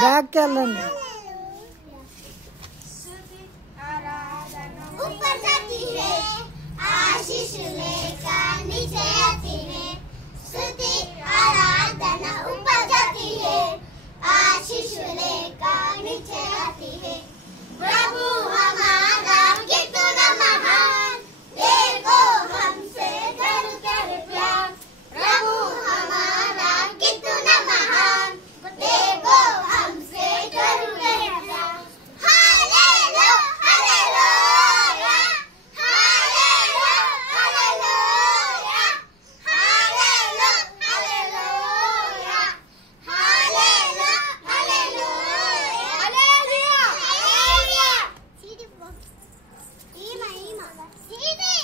Back వెళ్ళండి ऊपर जाती है आशीष लेकर नीचे आती है स्तुति आराधना ऊपर जाती है आशीष लेकर नीचे आती है प्रभु हमारा कितना महान देखो हमसे कर प्यार प्रभु हमारा कितना महान देखो हमसे कर प्यार hallelujah hallelujah hallelujah hallelujah hallelujah hallelujah hallelujah hallelujah hallelujah सीधी पो ఈమా सीधी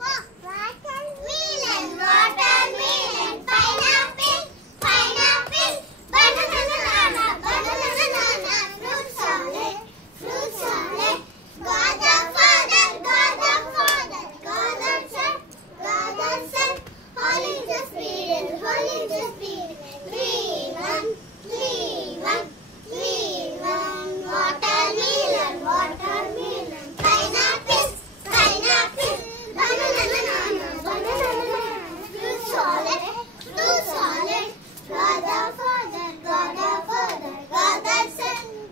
पो watermelon watermelon pineapple pineapple banana banana fruit salad God the Father God the Father God the Son Holy Spirit three one watermelon pineapple banana fruit salad God the Father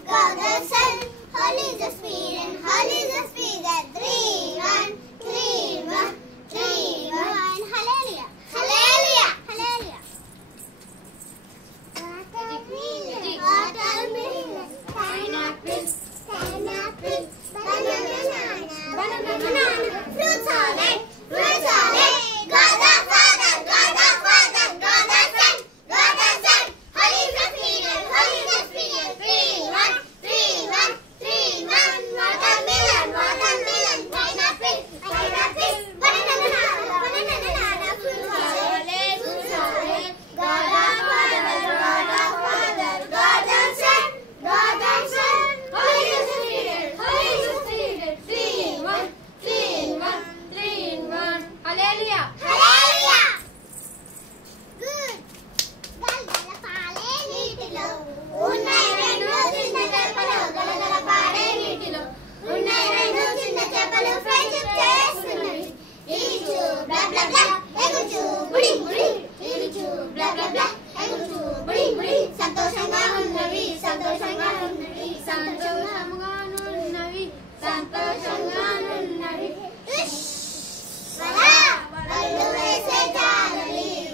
God the Son Holy Spirit 3 1 hallelujah hallelujah hallelujah watermelon pineapple banana fruit salad God the Father God the Son Holy Spirit 3 1 watermelon pineapple banana fruit salad God the Father God the Son Holy Spirit 3 1 Hallelujah. hallelujah good గలగల పాలే నీటిలో ఉన్నాయి రెండు చిన్న చేపలు గలగల పాలే నీటిలో ఉన్నాయి రెండు చిన్న చేపలు ఫ్రెండ్షిప్ చేస్తున్నవి ఈచు బ్లా బ్లా బ్లా ఎగుచు బుడి బుడి ఈచు బ్లా బ్లా బ్లా ఎగుచు బుడి బుడి సంతోషంగా ఉన్నవి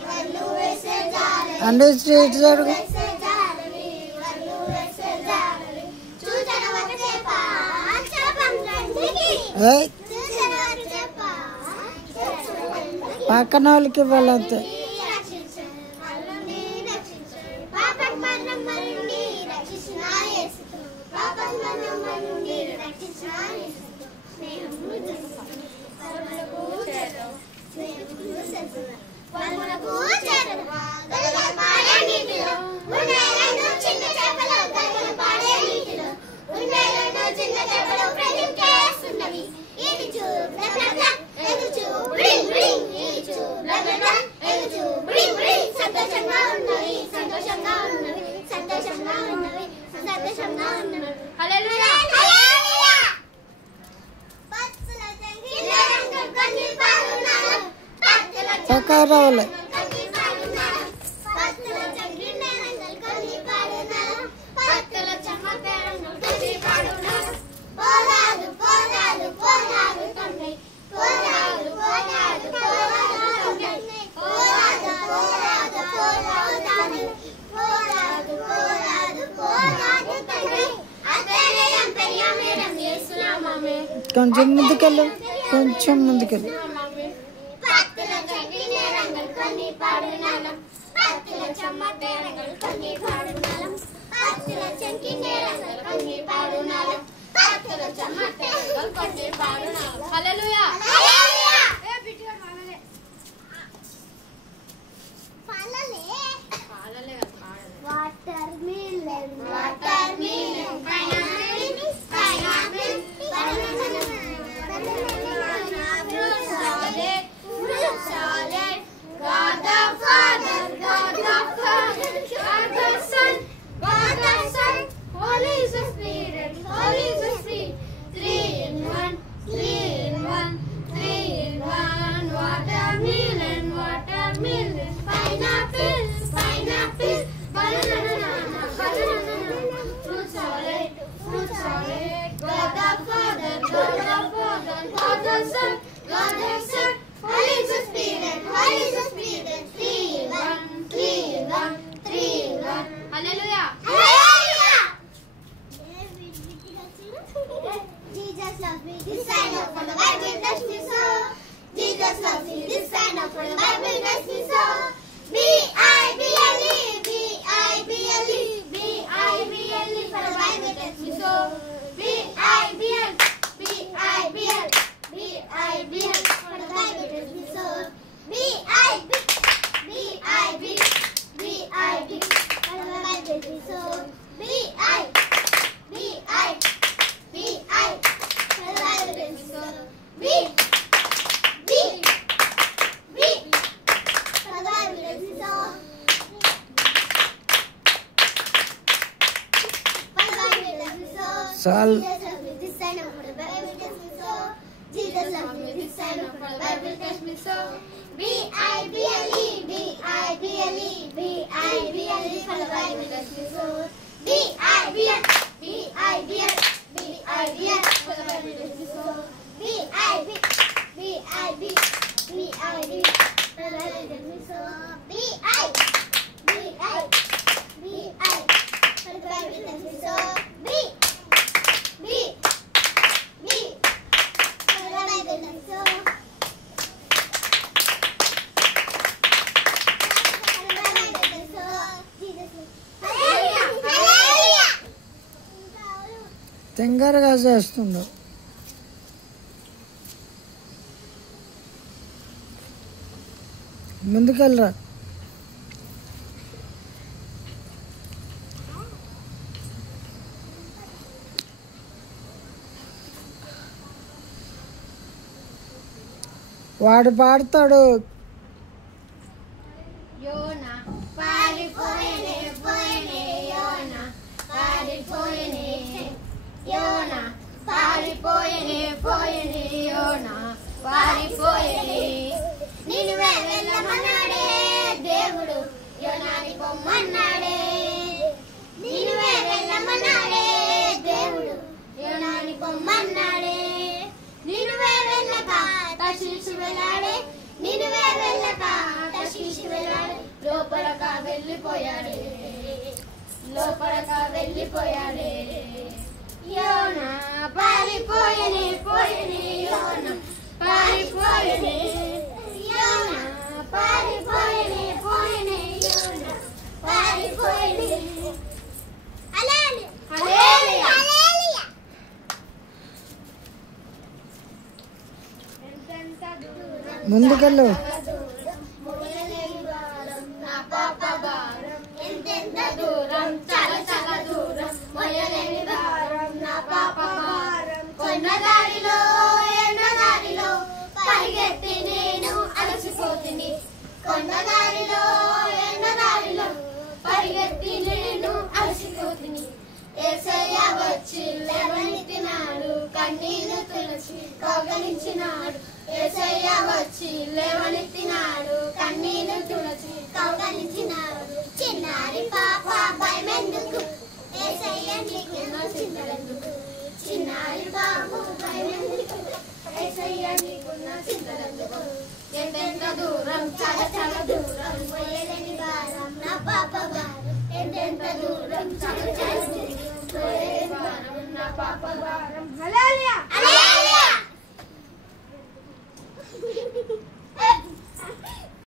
వల్లు వేసే జాలరి అండ్ స్ట్రీట్ జరుగు చూచన ఒక చేప చేపం రండికి ఏయ్ చూచన ఒక చేప పక్కన వాళ్ళకి ఇవ్వాలంతే పాపం మరణం నుండి రక్షించిన యేసు స్నేహము పరములకు చేరదు గలగల పాడే నీటిలో ఉన్నాయి రెండు చిన్న చేపలు గలగల పాడే నీటిలో ఉన్నాయి రెండు చిన్న చేపలు ఫ్రెండ్షిప్ చేస్తున్నవి ఈచు బ్లా బ్లా బ్లా ఎగుచు బుడి బుడి ఈచు బ్లా బ్లా బ్లా ఎగుచు బుడి బుడి సంతోషంగా ఉన్నవి Hallelujah. హల్లెలూయా పత్తుల సంగీత రంగం కన్ని పాడునారు పత్తుల పక్క రావాలి కన్ని పాడునారు పత్తుల సంగీత రంగం కన్ని పాడునారు పత్తుల చమ్మక రంగం కన్ని పాడునారు పోరాదు పోరాదు పోరాదు తండ్రి పోరాదు పోరాదు పోరాదు తండ్రి పోరాదు పోరాదు పోరాదు తండ్రి పోరాదు పోరాదు పోరాదు తండ్రి అతనేయం పెరియమేరం యేసునామమే కొంచెం ముందుకెళ్ళు కొంచెం ముందుకెళ్ళు పత్తుల సంగీత రంగం కన్ని పాడునారు పత్తుల చమ్మక రంగం కన్ని పాడునారు పత్తుల సంగీత రంగం కన్ని పాడునారు పత్తుల చమ్మక రంగం కన్ని పాడునారు Hallelujah. Hallelujah A బిట్టిగా పాడలే. పాలలే పాడలే. watermelon pineapple banana fruit salad Sal. Jesus loved me, this I know, for the Bible tells me so. Jesus loved me, this I know, for the Bible tells me so. B-I-B-L-E, B-I-B-L-E, B-I-B-L-E, for the Bible tells me so. B-I-B-L, B-I-B-L, B-I-B-L, for the Bible tells me so. B-I-B, B-I-B, B-I-B, for the Bible tells me so. B-I, B-I, B-I, for the Bible tells me so. B, B, B, for the Bible tells me so. తెంగరగా చేస్తుండు. ముందుకెళ్ళరా. వాడు పాడతాడు. యోనా పారిపోయేనే పోయేనే యోనా పారిపోయేనే యోనా పారిపోయేనే పోయేనే యోనా పారిపోయేనే నిన్నువే వెళ్ళమన్నాడే దేవుడు యోనాని పొమ్మన్నాడే నిన్నువే వెళ్ళమన్నాడే దేవుడు యోనాని పొమ్మన్నాడే నిన్నువే వెళ్ళక తర్షీషు వెళ్ళాడే నిన్నువే వెళ్ళక తర్షీషు వెళ్ళాడే లోపలగా వెళ్ళిపోయాడే లోపలగా వెళ్ళిపోయాడే యోనా పారిపోయేనే పోయేనే యోనా పారిపోయేనే యోనా పారిపోయేనే పోయేనే యోనా పారిపోయేనే హల్లెలూయా హల్లెలూయా హల్లెలూయా ఎంతెంత దూరం ముందుకెళ్ళు. నా పాప భారం ఎంతెంత దూరం చాలా చాలా దూరం మొయ్యలేని భారం నా పాప భారం కొన్న దారిలో ఎన్న దారిలో పరిగెత్తి నేను అలసిపోతిని కొన్న దారిలో ఎన్న దారిలో పరిగెత్తి నేను అలసిపోతిని యేసయ్య వచ్చి లేవనెత్తినాడు కన్నీళ్లు తులసి కౌగలించినాడు యేసయ్య వచ్చి లేవనెత్తినాడు కన్నీళ్లు తులసి కౌగలించినాడు చిన్నారి పాప భయమెందుకు యేసయ్య నీకున్న చింతలెందుకు చిన్నారి బాబు భయమెందుకు యేసయ్య నీకున్న చింతలెందుకు ఎంతెంత దూరం చాలా చాలా దూరం పోయేలేని భారం నా పాప భారం ఎంతెంత దూరం చాలా చాలా దూరం పోయేలేని భారం నా పాప భారం హల్లెలూయా